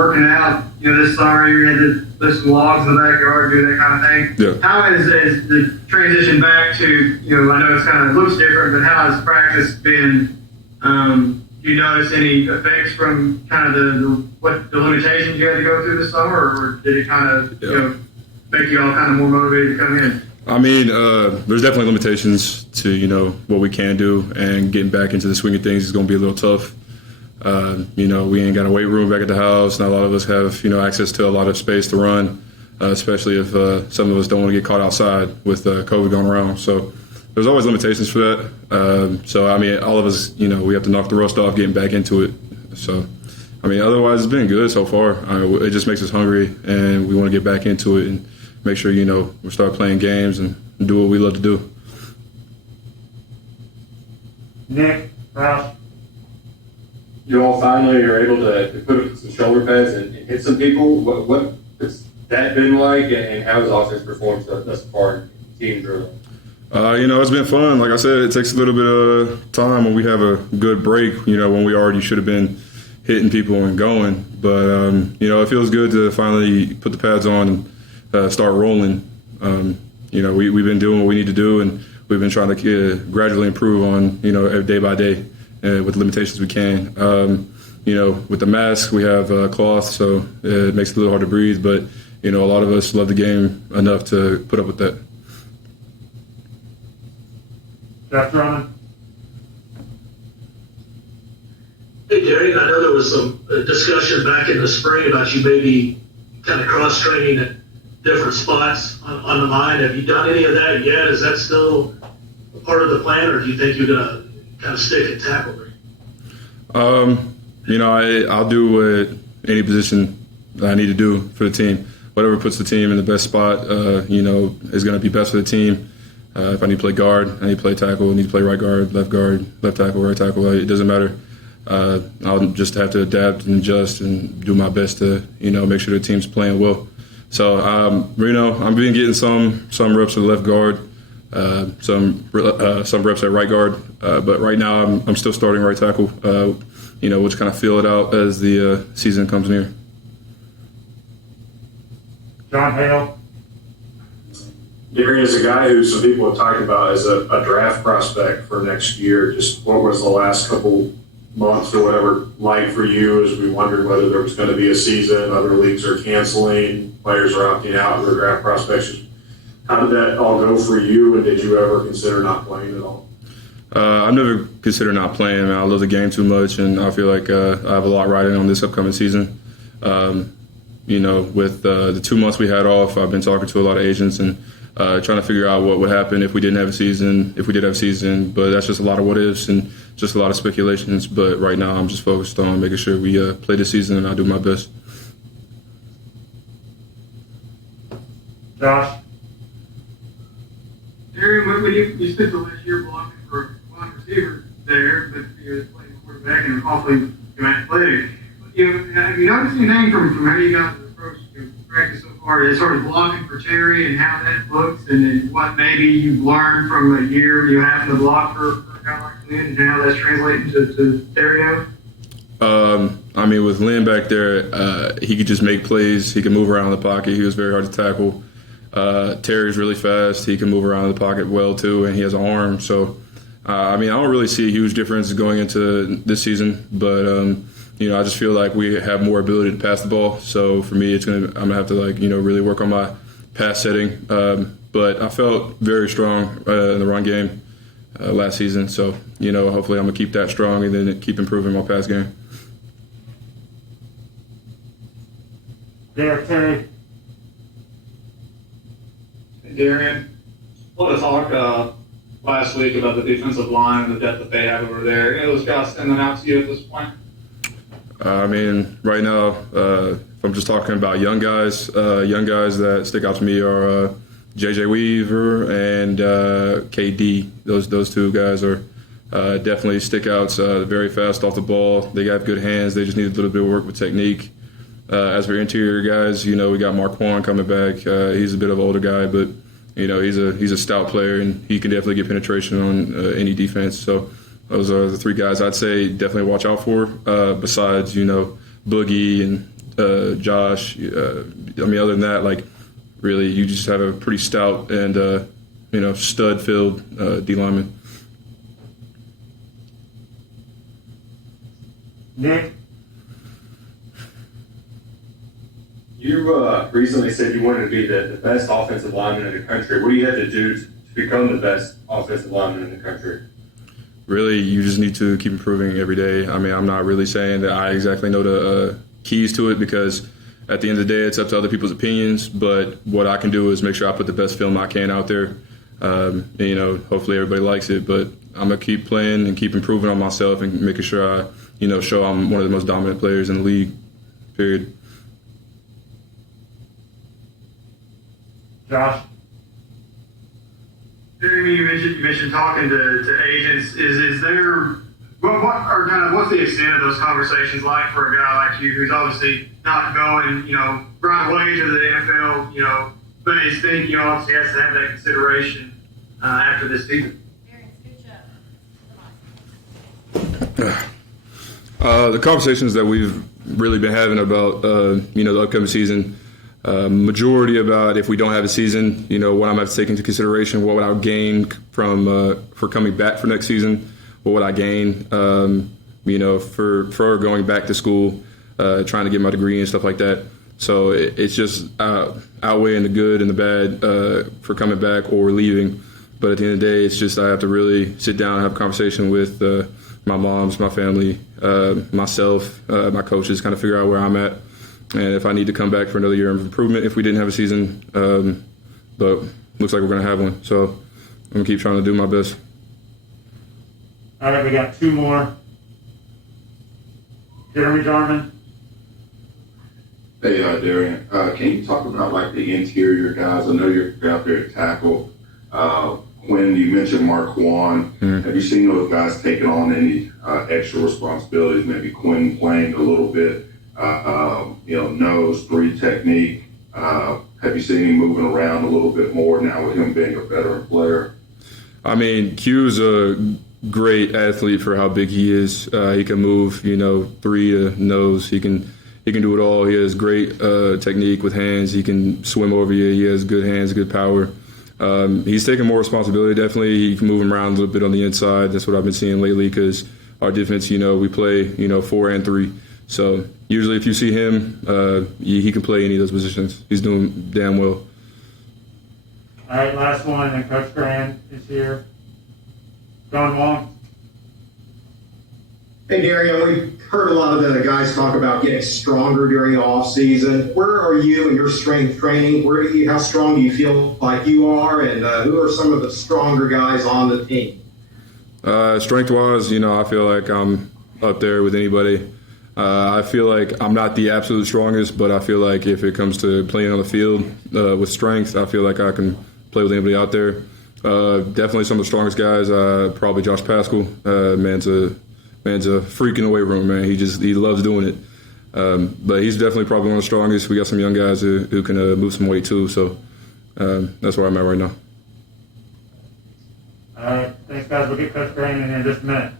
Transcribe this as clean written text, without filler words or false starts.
working out, this summer you had to lift some logs in the backyard, do that kind of thing. Yeah. How is the transition back to, I know it's kind of looks different, but how has practice been? Do you notice any effects from kind of the limitations you had to go through this summer, or did it kind of, make you all kind of more motivated to come in? I mean, there's definitely limitations to, what we can do, and getting back into the swing of things is going to be a little tough. We ain't got a weight room back at the house. Not a lot of us have, access to a lot of space to run, especially if some of us don't want to get caught outside with COVID going around. So there's always limitations for that. All of us, we have to knock the rust off getting back into it. So, otherwise it's been good so far. It just makes us hungry, and we want to get back into it and make sure, we start playing games and do what we love to do. Nick, Ross. You all finally are able to put up some shoulder pads and hit some people. What has that been like, and how has offense performed thus far in team drill? It's been fun. Like I said, it takes a little bit of time when we have a good break, when we already should have been hitting people and going. But, it feels good to finally put the pads on and start rolling. We've been doing what we need to do, and we've been trying to gradually improve on, every day by day with the limitations we can. With the mask, we have cloth, so it makes it a little hard to breathe. But, a lot of us love the game enough to put up with that. Jeff Drummond. Hey, Darian, I know there was some discussion back in the spring about you maybe kind of cross-training at different spots on the line. Have you done any of that yet? Is that still a part of the plan, or do you think you're going to kind of stick and tackle there? I'll do any position that I need to do for the team. Whatever puts the team in the best spot, is going to be best for the team. If I need to play guard, I need to play tackle, I need to play right guard, left tackle, right tackle. It doesn't matter. I'll just have to adapt and adjust and do my best to, make sure the team's playing well. So, I've been getting some reps at left guard, some reps at right guard. But right now, I'm still starting right tackle. We'll just kind of feel it out as the season comes near. John Hale. Darian is a guy who some people have talked about as a draft prospect for next year. Just what was the last couple months or whatever like for you, as we wondered whether there was going to be a season, other leagues are canceling, players are opting out, their draft prospects. How did that all go for you, and did you ever consider not playing at all? I've never considered not playing. I love the game too much, and I feel like I have a lot riding on this upcoming season. With the 2 months we had off, I've been talking to a lot of agents and trying to figure out what would happen if we didn't have a season, if we did have a season. But that's just a lot of what ifs and just a lot of speculations. But right now I'm just focused on making sure we play this season, and I'll do my best. Josh. Darian, when you spent the last year blocking for a wide receiver there, but you're playing quarterback and awfully athletic. Have you noticed anything from how you guys approach practice so far as sort of blocking for Terry and how that looks, and then what maybe you've learned from a year you have to block for a guy like Lynn, and how that's translating to Terry? With Lynn back there, he could just make plays. He could move around the pocket. He was very hard to tackle. Terry's really fast. He can move around the pocket well, too, and he has an arm. So, I don't really see a huge difference going into this season, but I just feel like we have more ability to pass the ball. So for me, I'm gonna have to really work on my pass setting. But I felt very strong in the run game last season. So hopefully I'm gonna keep that strong and then keep improving my pass game. Yeah, Terry. Hey, Darian, I want to talk last week about the defensive line and the depth that they have over there. Any of those guys standing out to you at this point? Right now, if I'm just talking about young guys that stick out to me are J.J. Weaver and KD. Those two guys are definitely stick-outs. Very fast off the ball. They got good hands. They just need a little bit of work with technique. As for interior guys, we got Marquand coming back. He's a bit of an older guy, but he's a stout player, and he can definitely get penetration on any defense. So those are the three guys I'd say definitely watch out for. Besides, Boogie and Josh. Other than that, like, really, you just have a pretty stout and, stud-filled D lineman. Nick, You recently said you wanted to be the best offensive lineman in the country. What do you have to do to become the best offensive lineman in the country? Really, you just need to keep improving every day. I mean, I'm not really saying that I exactly know the keys to it, because at the end of the day, it's up to other people's opinions. But what I can do is make sure I put the best film I can out there. Hopefully everybody likes it. But I'm going to keep playing and keep improving on myself and making sure I, show I'm one of the most dominant players in the league, period. Josh, Terry, you mentioned talking to agents. Is there what's the extent of those conversations like for a guy like you, who's obviously not going right away to the NFL, but is thinking obviously has to have that consideration after this season? The conversations that we've really been having about the upcoming season. Majority about if we don't have a season, what I'm going to have to take into consideration, what would I gain from for coming back for next season, what would I gain, for going back to school, trying to get my degree and stuff like that. So it's just outweighing the good and the bad for coming back or leaving. But at the end of the day, it's just I have to really sit down and have a conversation with my moms, my family, myself, my coaches, kind of figure out where I'm at. And if I need to come back for another year of improvement, if we didn't have a season, but looks like we're going to have one. So I'm going to keep trying to do my best. all right, we got two more. Jeremy Jarman. Hey, Darian, can you talk about like the interior guys? I know you're out there at tackle. When you mentioned Marquand, have you seen those guys taking on any extra responsibilities? Maybe Quinn playing a little bit, nose, three technique. Have you seen him moving around a little bit more now with him being a veteran player? I mean, Q's a great athlete for how big he is. He can move, three to nose. He can do it all. He has great technique with hands. He can swim over you. He has good hands, good power. He's taking more responsibility, definitely. He can move him around a little bit on the inside. That's what I've been seeing lately, because our defense, we play, 4 and 3. So usually if you see him, he can play any of those positions. He's doing damn well. All right, last one, and Coach Graham is here. John Wong. Hey, Darian, we've heard a lot of the guys talk about getting stronger during the off season. Where are you in your strength training? How strong do you feel like you are, and who are some of the stronger guys on the team? Strength-wise, I feel like I'm up there with anybody. I feel like I'm not the absolute strongest, but I feel like if it comes to playing on the field with strength, I feel like I can play with anybody out there. Definitely some of the strongest guys, probably Josh Pascal. Man's a freak in the weight room, man. He loves doing it. But he's definitely probably one of the strongest. We got some young guys who can move some weight too. So that's where I'm at right now. All right, thanks, guys. We'll get Coach Graham in just a minute.